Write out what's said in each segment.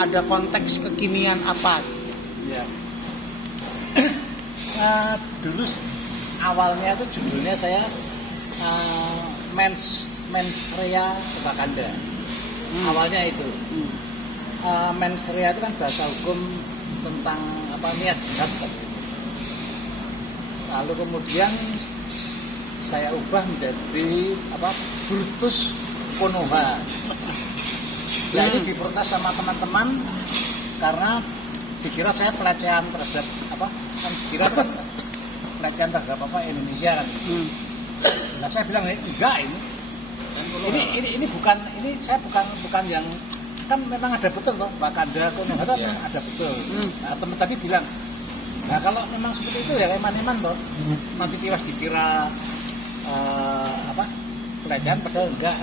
ada konteks kekinian apa? Ya. Dulu awalnya itu judulnya saya Mens Rea Wakanda. Awalnya itu. Mens Rea itu kan bahasa hukum tentang niat jihad kan. Lalu kemudian saya ubah menjadi Brutus Konoha. Nah ini diprotes sama teman-teman karena dikira saya pelecehan terhadap kan dikira pelecehan terhadap Indonesia kan. Nah saya bilang enggak ini bukan saya bukan yang kan memang ada betul loh Wakanda Konoha kan memang ada betul. Nah teman tadi bilang nah kalau memang seperti itu ya eman-eman loh nanti tiwas dikira pelecehan padahal enggak.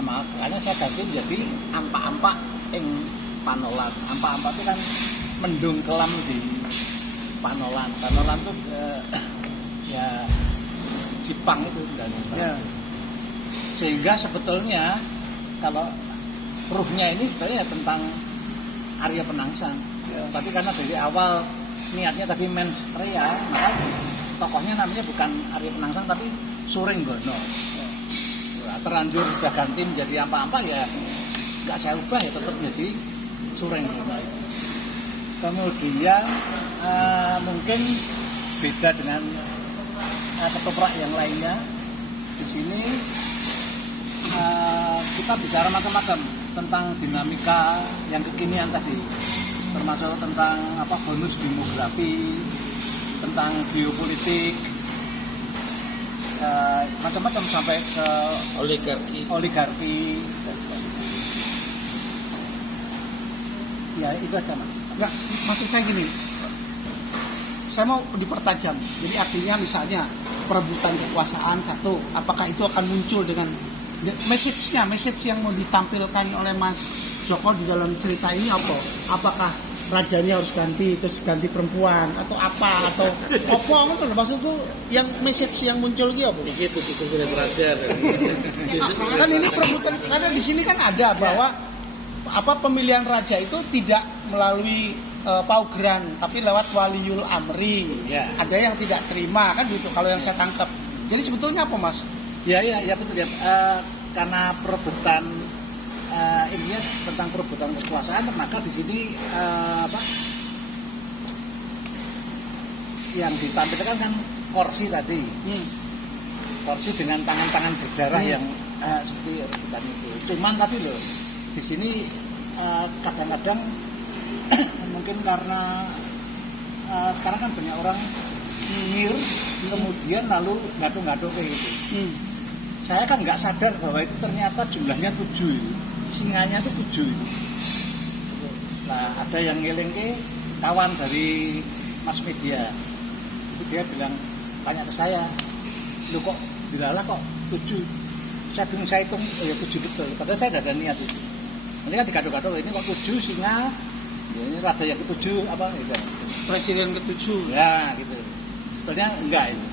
Nah, makanya saya ganti menjadi ampak-ampak ing panolan. Ampak-ampak itu kan mendung kelam di panolan. Panolan itu ya Jepang itu dan sehingga sebetulnya kalau ruhnya ini sebenarnya tentang Arya Penangsang. Tapi karena dari awal niatnya tadi Mens Rea, maka tokohnya namanya bukan Arya Penangsang tapi Surenggono. Terlanjur sudah ganti menjadi ampak-ampak ya nggak saya ubah ya tetap menjadi Surenggono. Kemudian mungkin beda dengan ketoprak yang lainnya. Di sini kita bicara macam-macam tentang dinamika yang kekinian tadi, termasuk tentang bonus demografi, tentang geopolitik, macam-macam sampai ke oligarki. Ya itu aja mas. Enggak, maksud saya gini, saya mau dipertajam. Jadi artinya misalnya perebutan kekuasaan satu, apakah itu akan muncul dengan message yang mau ditampilkan oleh Mas Joko di dalam cerita ini apa? Apakah rajanya harus ganti, terus ganti perempuan atau apa atau apa maksudku yang message yang muncul gitu apa? Begitu sudah belajar. Kan ini perebutan karena di sini kan ada bahwa pemilihan raja itu tidak melalui paugeran tapi lewat waliul amri. Ada yang tidak terima kan gitu kalau yang saya tangkap. Jadi sebetulnya apa mas? Ya betul ya. Karena perebutan ini tentang perebutan kekuasaan, maka di sini yang ditampilkan kan kursi tadi, kursi dengan tangan-tangan berdarah yang seperti rebutan itu. Cuman tapi loh di sini kadang-kadang mungkin karena sekarang kan banyak orang nyinyir kemudian lalu ngadu-ngadu kayak gitu. Saya kan nggak sadar bahwa itu ternyata jumlahnya 7, singanya itu 7. Nah ada yang ngeling ke kawan dari mass media, itu dia bilang tanya ke saya, lu kok dilalah kok 7? Saya bingung, saya hitung ya 7 betul, padahal saya tidak ada niat itu. Ini kan digado-gado, ini kok 7 singa, ya ini raja yang ke-7 gitu. Presiden ke-7 ya gitu. Sebenarnya enggak itu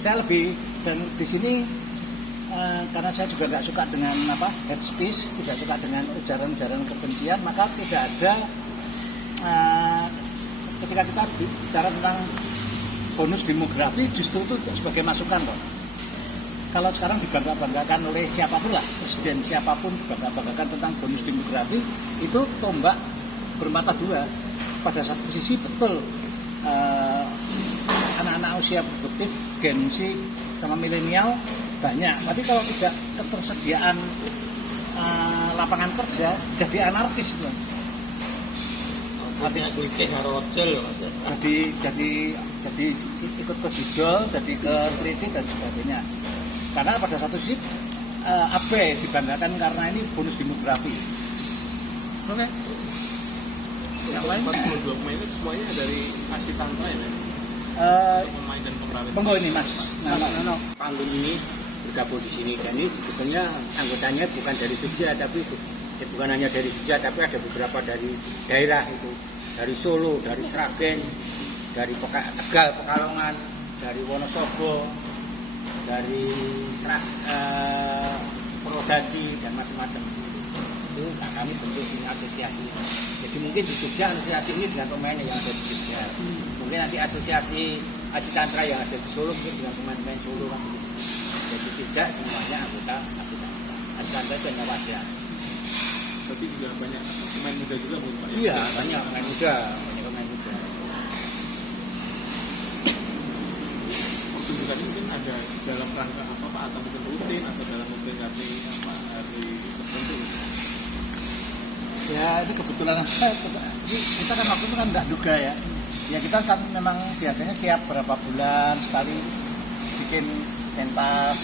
saya lebih, dan di sini karena saya juga nggak suka dengan hate speech, tidak suka dengan ujaran-ujaran kebencian, maka tidak ada ketika kita bicara tentang bonus demografi justru itu sebagai masukan loh. Kalau sekarang dibangga-banggakan oleh siapapun lah, presiden siapapun dibangga-banggakan tentang bonus demografi, itu tombak bermata dua. Pada satu sisi betul anak-anak usia produktif, Gen Z sama milenial banyak, tapi kalau tidak ketersediaan lapangan kerja jadi anarkis loh. Artinya duitnya harocel jadi ikut ke judol, jadi ke kritik dan sebagainya. Karena pada satu sisi abe dibanggakan karena ini bonus demografi. Oke. Yang lain 42 pemain itu semuanya dari Asia Tantra ya? Pemain dan pemrawat. Monggo ini mas. Nah, panggung ini bergabung di sini, dan ini sebetulnya anggotanya bukan dari Jogja, tapi bukan hanya dari Jogja, tapi ada beberapa dari daerah itu, dari Solo, dari Sragen, dari Tegal, Pekalongan, dari Wonosobo, dari Purwodadi dan macam-macam. itu, nah kami bentuk ini asosiasi. Jadi mungkin di Jogja asosiasi ini dengan pemain yang ada di Jogja. Mungkin nanti asosiasi Asitantra yang ada di Solo mungkin dengan pemain-pemain Solo kan begitu. Jadi tidak semuanya anggota Asitantra. Asitantra itu hanya wadah. Tapi juga banyak pemain muda juga mungkin Pak. Iya, banyak pemain muda. Pertunjukan ini mungkin ada dalam rangka apa Pak, atau mungkin rutin atau dalam memperingati apa hari tertentu? Ya ini kebetulan aja. Kita kan waktu itu kan nggak duga ya. Ya kita kan memang biasanya tiap berapa bulan sekali bikin pentas.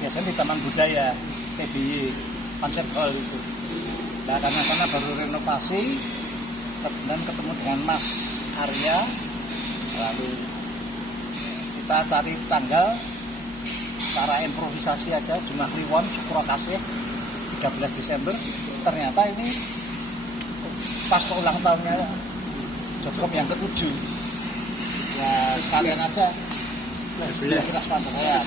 Biasanya di Taman Budaya TBY konsep hall itu. Nah karena baru renovasi, kemudian ketemu dengan Mas Arya, lalu kita cari tanggal, cara improvisasi aja, Jumlah Kliwon, Sukro-Kasih, 13 Desember. Ternyata ini pas ke ulang tahunnya Jokom yang ke-7. Ya sekalian aja 11 ya.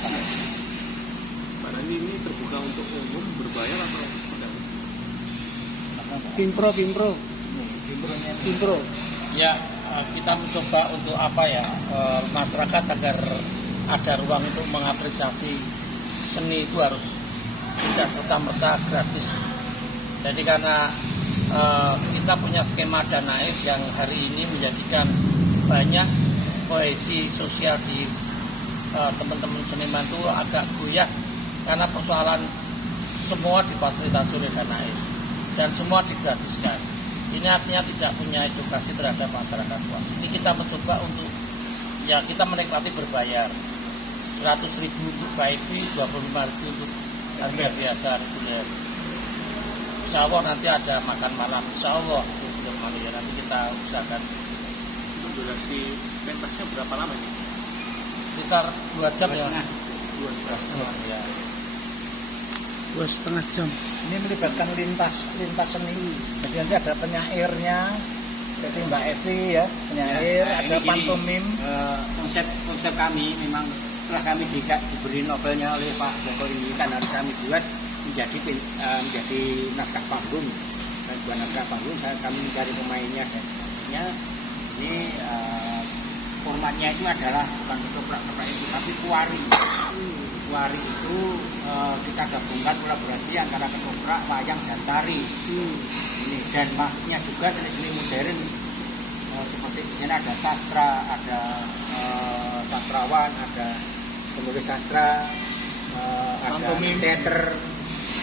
Pak Randi, ini terbuka untuk umum, berbayar atau tidak? Pimpro. Ya, kita mencoba untuk apa ya, masyarakat agar ada ruang untuk mengapresiasi seni itu harus tidak serta-merta gratis. Jadi karena kita punya skema Danais yang hari ini menjadikan banyak kohesi sosial di teman-teman seniman itu agak goyah karena persoalan semua difasilitasi oleh Danais dan semua digratiskan. Ini artinya tidak punya edukasi terhadap masyarakat luas. Ini kita mencoba untuk ya kita menikmati berbayar 100.000 untuk VIP, 25.000 untuk harga biasa reguler. Insya Allah nanti ada makan malam, insya Allah itu ya, nanti kita usahakan. Durasi pentasnya berapa lama ini? Sekitar 2 jam ya. 2,5 ya. 2,5 jam. Ini melibatkan lintas seni. Jadi nanti ada penyairnya, jadi Mbak Evi ya, penyair, Ya, ada ini gini, pantomim. konsep kami memang setelah kami diberi novelnya oleh Pak Joko ini kan harus kami buat menjadi naskah panggung. Dan buat naskah panggung kami mencari pemainnya dan sebagainya. Ini formatnya itu adalah bukan ketoprak itu tapi kuari. Kuari itu kita gabungkan kolaborasi antara ketoprak, wayang dan tari. Ini dan masuknya juga seni-seni modern seperti di sini ada sastra, ada sastrawan, ada penulis sastra, ada teater,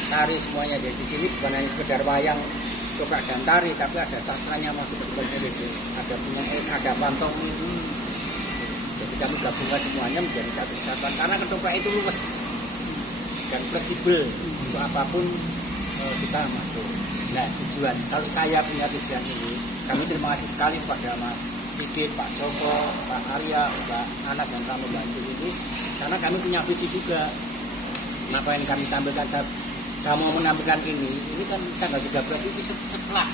tari semuanya. Jadi di sini bukan hanya sekedar wayang, ketoprak dan tari, tapi ada sastranya masuk ke dalam situ. Ada penyair, ada pantomim. Jadi kami gabungkan semuanya menjadi satu kesatuan karena ketoprak itu luas dan fleksibel untuk apapun kita masuk. Nah tujuan, kalau saya punya tujuan ini, kami terima kasih sekali kepada Mas Sigit, Pak Joko, Pak Arya, Mbak Anas yang telah membantu ini, karena kami punya visi juga. Kenapa yang kami tampilkan, saya mau menampilkan ini kan tanggal 13 itu setelah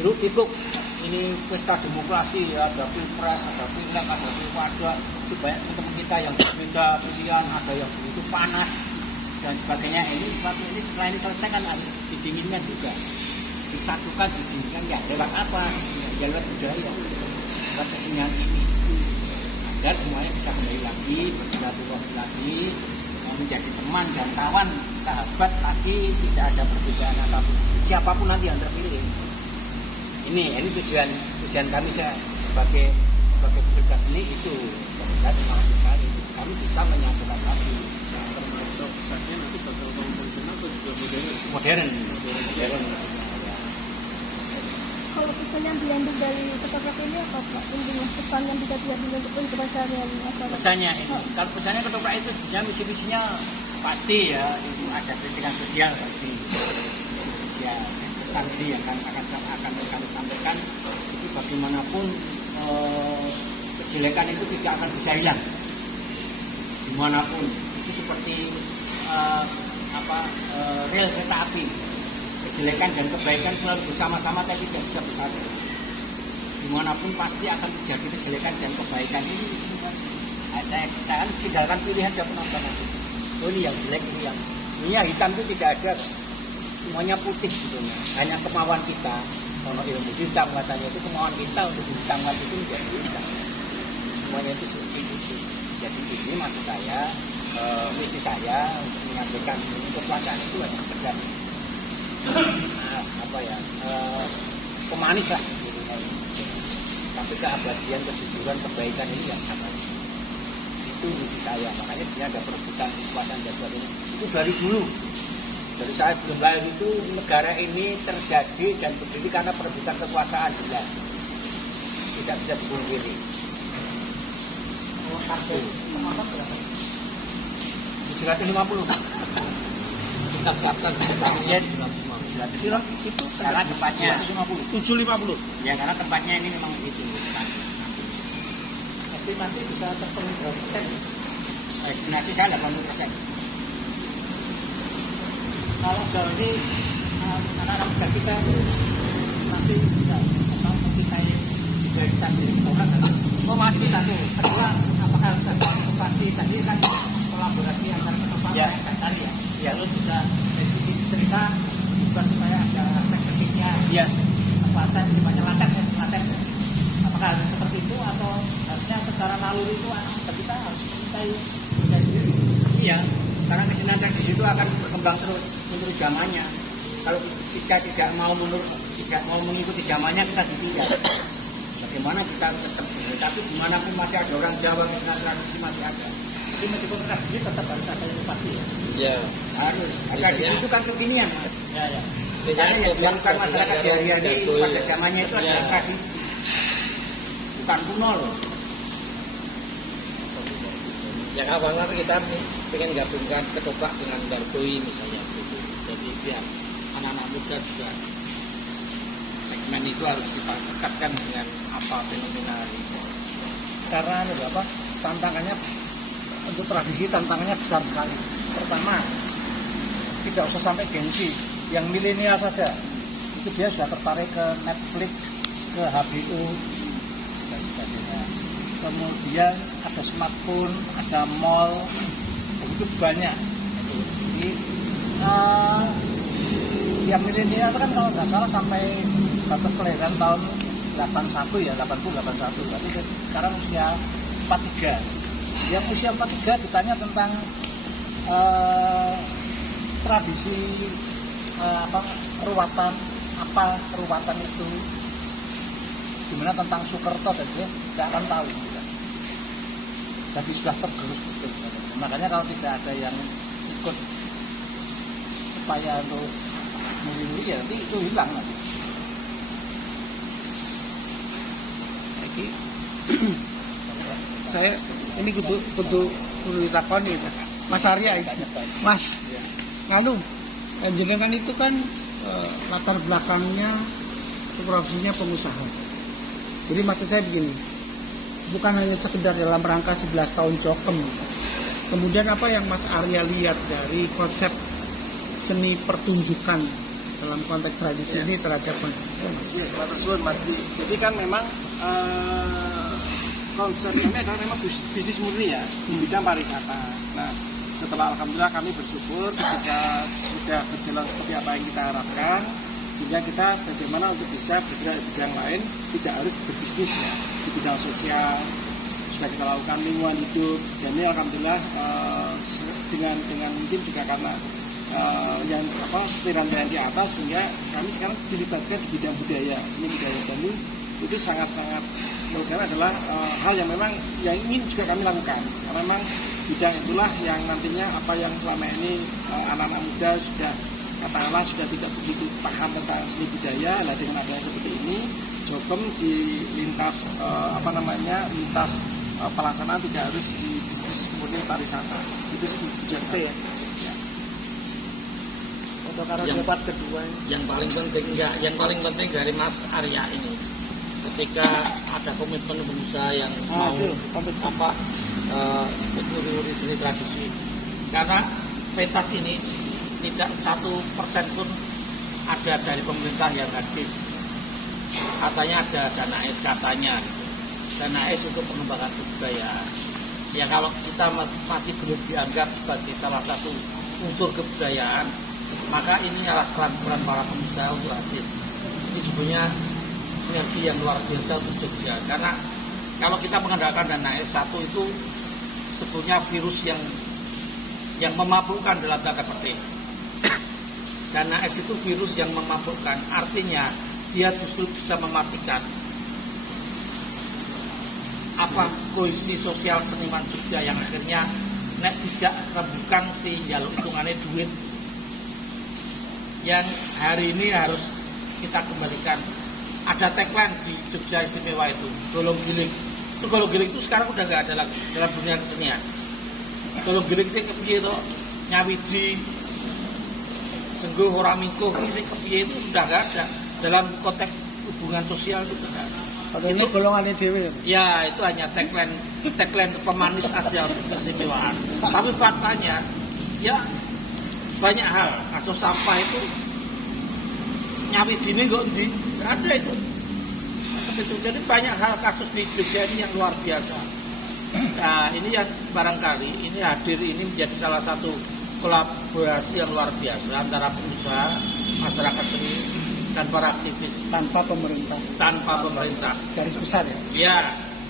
hiruk pikuk ini pesta demokrasi, ada pilpres, ada pileg, ada pilkada, itu banyak teman kita yang berbeda pilihan, ada yang begitu panas dan sebagainya. Setelah ini selesai kan harus didinginkan juga, disatukan, didinginkan ya lewat apa? Ya lewat budaya, lewat kesenian ini, agar semuanya bisa kembali lagi bersilaturahmi lagi, menjadi teman dan kawan, sahabat lagi, tidak ada perbedaan apapun, siapapun nanti yang terpilih. Ini tujuan kami sebagai pekerja seni itu. Saya terima kasih sekali. Kami bisa menyatukan lagi. Termasuk pesannya nanti bakal konvensional atau juga modern? Modern. Kalau pesan yang diambil dari ketoprak ini apa Pak? Intinya pesan yang bisa diambil untuk kehidupan sehari-hari masyarakat. Pesannya ini, kalau pesannya ketoprak itu sebenarnya misi-misinya pasti ya, itu ada pendidikan sosial pasti. Ya, pesan ini yang akan kami sampaikan itu bagaimanapun kejelekan itu tidak akan bisa hilang dimanapun. Itu seperti rel kereta api, kejelekan dan kebaikan selalu bersama-sama tapi tidak bisa bersatu. Dimanapun pasti akan terjadi kejelekan dan kebaikan ini. Nah, saya tinggalkan pilihan siapa penonton nanti. Oh ini yang jelek, ini yang hitam itu tidak ada. semuanya putih gitu. Hanya kemauan kita, kalau ilmu hitam katanya itu kemauan kita untuk dihitamkan itu menjadi hitam. Semuanya itu seperti itu. Jadi ini maksud saya, misi saya untuk menyampaikan kekuasaan itu hanya sekedar pemanis lah gitu. Tapi keabadian, kejujuran, kebaikan ini yang abadi. Itu misi saya. Makanya di sini ada perebutan kekuasaan dan sebagainya. Itu dari dulu. Dari saya belum lahir itu negara ini terjadi dan berdiri karena perebutan kekuasaan jelas. Tidak bisa dipungkiri. Kartu 750. Kita siapkan budget itu karena tempatnya 750. ya, karena tempatnya ini memang begitu. Estimasi bisa terpenuhi berapa persen? Estimasi saya 80%. Kalau dari anak-anak muda kita masih bisa mencintai identitas diri orang, masih satu. Kedua, apakah harus ada inovasi tadi kan kolaborasi antara tempat tadi ya? Ya, lu bisa dari sisi cerita juga supaya ada aspek tekniknya. Iya. Apa sifatnya latar. Apakah harus seperti itu atau harusnya secara naluri itu anak muda kita harus mencintai diri? Iya. Karena kesenian di situ akan berkembang terus menurut zamannya. Kalau kita tidak mau mengikuti zamannya, kita ditinggal. Bagaimana kita tetap ini? Tapi dimanapun masih ada orang Jawa, tradisi masih ada. Jadi meskipun tradisi tetap harus ada inovasi ya. Ya. Harus. Tradisi itu kan kekinian. Ya. Karena yang dilakukan masyarakat sehari-hari pada zamannya itu adalah tradisi, bukan kuno loh. Yang awalnya kita pengen gabungkan ketoprak dengan barboi misalnya gitu. Jadi biar anak-anak muda juga segmen itu harus diperkatkan dengan apa fenomena ini. Karena tantangannya untuk tradisi tantangannya besar sekali. Pertama, tidak usah sampai gengsi. Yang milenial saja itu dia sudah tertarik ke Netflix, ke HBO dan sebagainya. Kemudian ada smartphone, ada mall, begitu banyak. Jadi yang milenial itu kan kalau nggak salah sampai batas kelahiran tahun 81 ya, 80-81. Berarti sekarang usia 43. Yang usia 43 ditanya tentang tradisi ruwatan, apa ruwatan itu, gimana tentang Sukerto dan dia nggak akan tahu. Jadi sudah tergerus betul. Makanya kalau tidak ada yang ikut upaya untuk melindungi ya nanti itu hilang nanti. Jadi saya ini kudu ditakoni Mas Arya ini. Mas nganu jenengan itu kan latar belakangnya profesinya pengusaha. Jadi maksud saya begini, bukan hanya sekedar dalam rangka 11 tahun Jokem. Kemudian apa yang Mas Arya lihat dari konsep seni pertunjukan dalam konteks tradisi ini terhadap Mas. Jadi kan memang konsep ini adalah memang bisnis murni ya di bidang pariwisata. Nah, setelah alhamdulillah kami bersyukur ketika sudah berjalan seperti apa yang kita harapkan, sehingga kita bagaimana untuk bisa bergerak di bidang lain, tidak harus berbisnis ya, di bidang sosial sudah kita lakukan, lingkungan hidup, dan ini alhamdulillah dengan mungkin juga karena yang setiran di atas, sehingga kami sekarang dilibatkan di bidang budaya, seni budaya Bali. Itu sangat-sangat menurut kami adalah hal yang memang yang ingin juga kami lakukan, karena memang bidang itulah yang nantinya apa yang selama ini anak-anak muda sudah katakanlah sudah tidak begitu paham tentang seni budaya. Nah, dengan adanya seperti ini, Jokem di lintas lintas pelaksanaan tidak harus di bisnis murni pariwisata. Itu tujuan ya. Untuk debat kedua yang paling penting dari Mas Arya ini, ketika ada komitmen pengusaha yang mau menuruni seni tradisi, karena pentas ini tidak 1% pun ada dari pemerintah yang aktif. Katanya ada dana S, dana S untuk pengembangan budaya. Ya kalau kita masih belum dianggap sebagai salah satu unsur kebudayaan, Maka ini adalah peran para pengusaha untuk hadir. Ini sebenarnya energi yang luar biasa untuk Jogja. Karena kalau kita mengandalkan dana S1 itu sebetulnya virus yang memabukkan dalam tanda petik. Dana S itu virus yang memabukkan, artinya dia justru bisa mematikan apa kohesi sosial seniman Jogja yang akhirnya nek dijak rebukan si jaluk hitungannya duit yang hari ini harus kita kembalikan. Ada tagline di Jogja Istimewa itu, golong giling. Itu golong giling itu sekarang udah nggak ada lagi dalam dunia kesenian. Golong giling sih kepiye to, nyawiji, sengguh orang mingkuh ini sih kepiye itu udah nggak ada dalam konteks hubungan sosial itu nggak ada. Ini golongannya dewe. Ya itu hanya tagline pemanis aja untuk keistimewaan. Tapi faktanya ya banyak hal. Kasus sampah itu nyawijine kok ndi? Nggak ada itu. Jadi banyak hal kasus di Jogja ini yang luar biasa. Nah ini yang barangkali ini hadir ini menjadi salah satu kolaborasi yang luar biasa antara pengusaha, masyarakat seni dan para aktivis Tanpa pemerintah. garis besar ya. ya.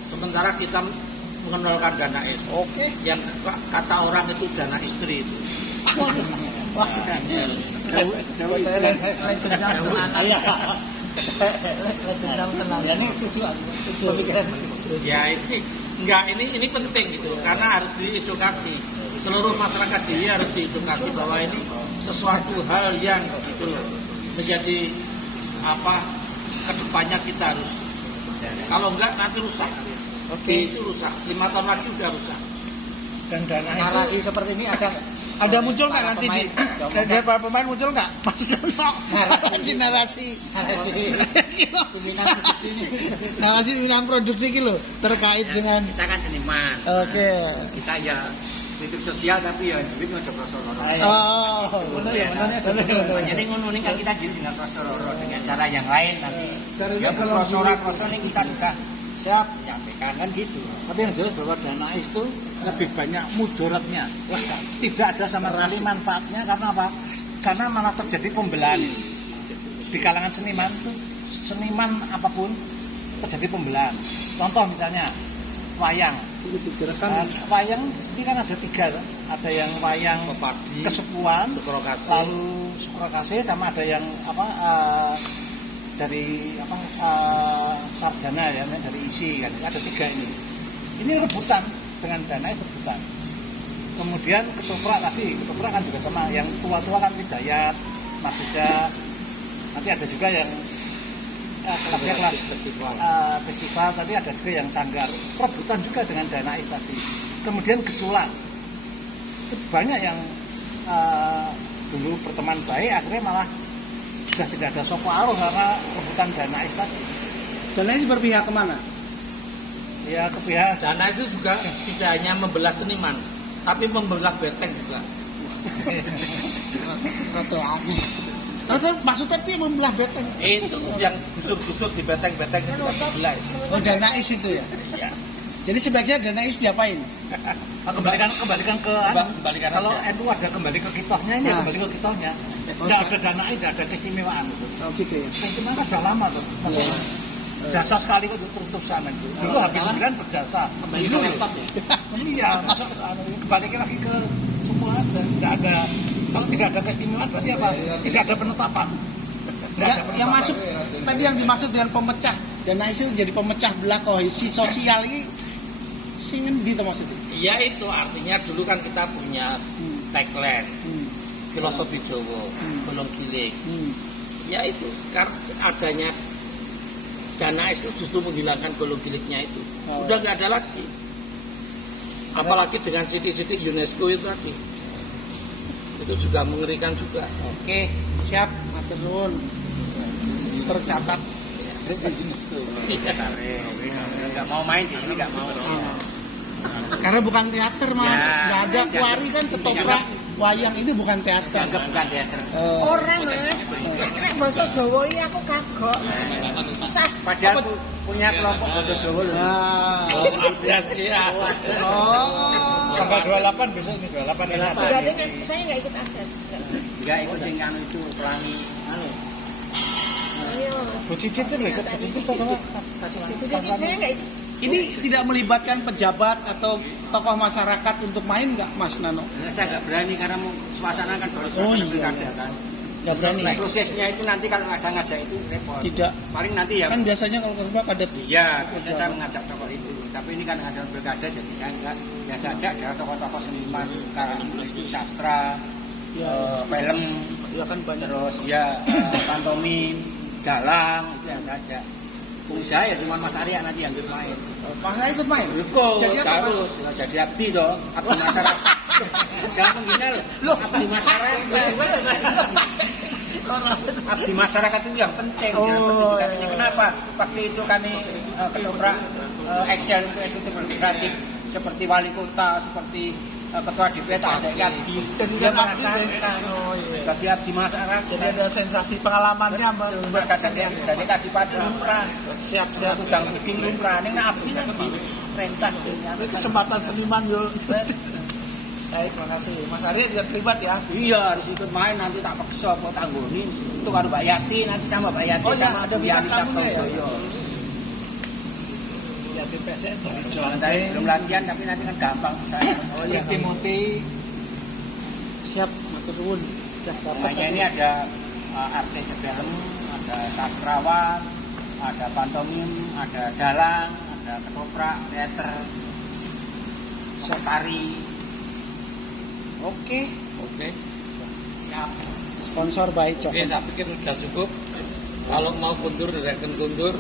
Sementara kita mengenalkan dana S. Oke. Yang kata orang itu dana istri itu. Wah, Ya ini penting gitu karena harus diedukasi seluruh masyarakat ini harus diedukasi bahwa ini sesuatu hal yang gitu loh menjadi apa kedepannya kita harus kalau enggak nanti rusak. Oke. Itu rusak 5 tahun lagi udah rusak. Dan dana Narasi itu seperti ini ada muncul nggak nanti di dari para pemain muncul nggak? Pasti narasi pimpinan produksi gitu terkait dengan Kita kan seniman. oke. Kita ya kritik sosial tapi ya duit aja krasa-krasa. Oh, Jadi ngono nih kan kita jadi dengan krasa-krasa dengan cara yang lain nanti. Caranya Ya kalau krasa-krasa nih kita juga siap menyampaikan kan gitu. Tapi yang jelas bahwa dana itu lebih banyak mudaratnya. Tidak ada sama sekali manfaatnya karena apa? Karena malah terjadi pembelahan. Di kalangan seniman itu seniman apapun terjadi pembelahan. Contoh misalnya wayang. Wayang di sini kan ada 3, ada yang wayang Pepadi, kesepuan, Sukrokase. lalu Sukrokase sama ada yang apa dari apa sarjana ya dari isi kan ada 3 ini. Ini rebutan dengan dana rebutan. Kemudian ketoprak kan juga sama yang tua-tua kan Hidayat, Masida. Nanti ada juga yang kelas festival tadi ada juga yang sanggar rebutan juga dengan dana tadi. Kemudian geculan itu banyak yang dulu berteman baik akhirnya malah sudah tidak ada sopo aruh karena rebutan dana tadi. Dana ini berpihak kemana? Ya ke pihak Dana itu juga tidak hanya membelah seniman, tapi membelah beteng juga. Atau maksudnya pi membelah beteng? Itu yang gusur-gusur di beteng-beteng itu kan dibelah. Oh dana is itu ya? Iya. Jadi sebaiknya dana is diapain? kembalikan ke Kembalikan kalau aja. NU ada kembali ke kitohnya ini Nah. kembali ke kitohnya. Tidak ada dana tidak ada keistimewaan itu. Oh gitu ya. Keistimewaan kan sudah lama tuh. Jasa sekali kok terus-terusan itu. Dulu habis 9 berjasa. Dulu iya, masa kembali lagi ke semua ada. Tidak ada kalau tidak ada keistimewaan berarti apa? Tidak ada penetapan. Yang masuk tadi yang dimaksud dengan pemecah dana is itu jadi pemecah belah kohesi sosial ini sing endi to maksudnya? Iya itu artinya dulu kan kita punya tagline filosofi Jawa, golong giling. Ya itu karena adanya dana itu justru menghilangkan golong gilingnya itu. Oh. Udah nggak ada lagi. Apalagi dengan titik-titik UNESCO itu tadi. Itu juga mengerikan juga. Oke, siap, matur nuwun. Tercatat. Nggak mau main di sini nggak mau. Karena bukan teater mas, Ya, nggak ada kuari kan ketoprak. wayang itu bukan teater. Dianggap bukan teater. Ora Mas, nek basa Jawa iki aku kagok Mas. Susah. Padahal punya kelompok bahasa Jawa loh. Nah. Abdas ya. Oh. Tanggal 28 besok ini 28 ini. Enggak ada, saya enggak ikut ajas. Enggak ikut sing anu itu pelangi anu. Ayo Mas. Bu Cicit itu ikut Bu Cicit atau Bu Cicit saya enggak ikut. Ini tidak melibatkan pejabat atau tokoh masyarakat untuk main nggak, Mas Nano? Nah, saya nggak berani karena mau suasana kan baru Oh, suasana iya. pilkada kan. Nggak berani. Nah, prosesnya itu nanti kalau nggak saya ngajak itu repot. Tidak. Paling nanti ya. Kan biasanya kalau kerja ada Iya, biasanya saya mengajak tokoh itu. Tapi ini kan ada pilkada jadi saya nggak biasa ajak ya tokoh-tokoh seniman, itu sastra, film, ya kan banyak. terus ya pantomim, dalang itu yang saja. Pengusaha ya cuma Mas Arya nanti yang ikut main. Mas Arya ikut main? Ikut, Jadi apa, Mas? terus ya, jadi abdi dong, abdi masyarakat. Jangan menghina loh, abdi masyarakat. Abdi masyarakat itu yang penting. Oh, Dan iya. kenapa? Waktu itu kami ketoprak Excel untuk eksekutif legislatif seperti wali kota, seperti ketua DPR ada abdi. Jadi Dia kan abdi, merasakan. oh, iya. Jadi abdi masyarakat. Jadi ada sensasi pengalamannya Berkasan yang dari Kadipati lumrah. siap-siap. Tukang bikin lumrah. Ini abdi nanti perintah. Itu kesempatan seniman yuk. Baik, makasih. Mas Arya juga terlibat ya? Iya, harus ikut main nanti tak paksa kok tanggoni. Itu kalau Mbak Yati nanti sama Mbak Yati Oh, ya, sama ada bintang Biani tamunya ya? Sabtoyo. Ya, di PSN dari Tadi belum latihan tapi nanti kan gampang. Oh, iya. Timothy. Siap, matur nuwun. Sudah dapat. Namanya ini ada artis film, ada sastrawan, ada pantomim, ada dalang, ada ketoprak, teater, tari. Oke. Siap. Sponsor by Cok. Oke, saya pikir sudah cukup. Kalau mau kundur, direkan kundur.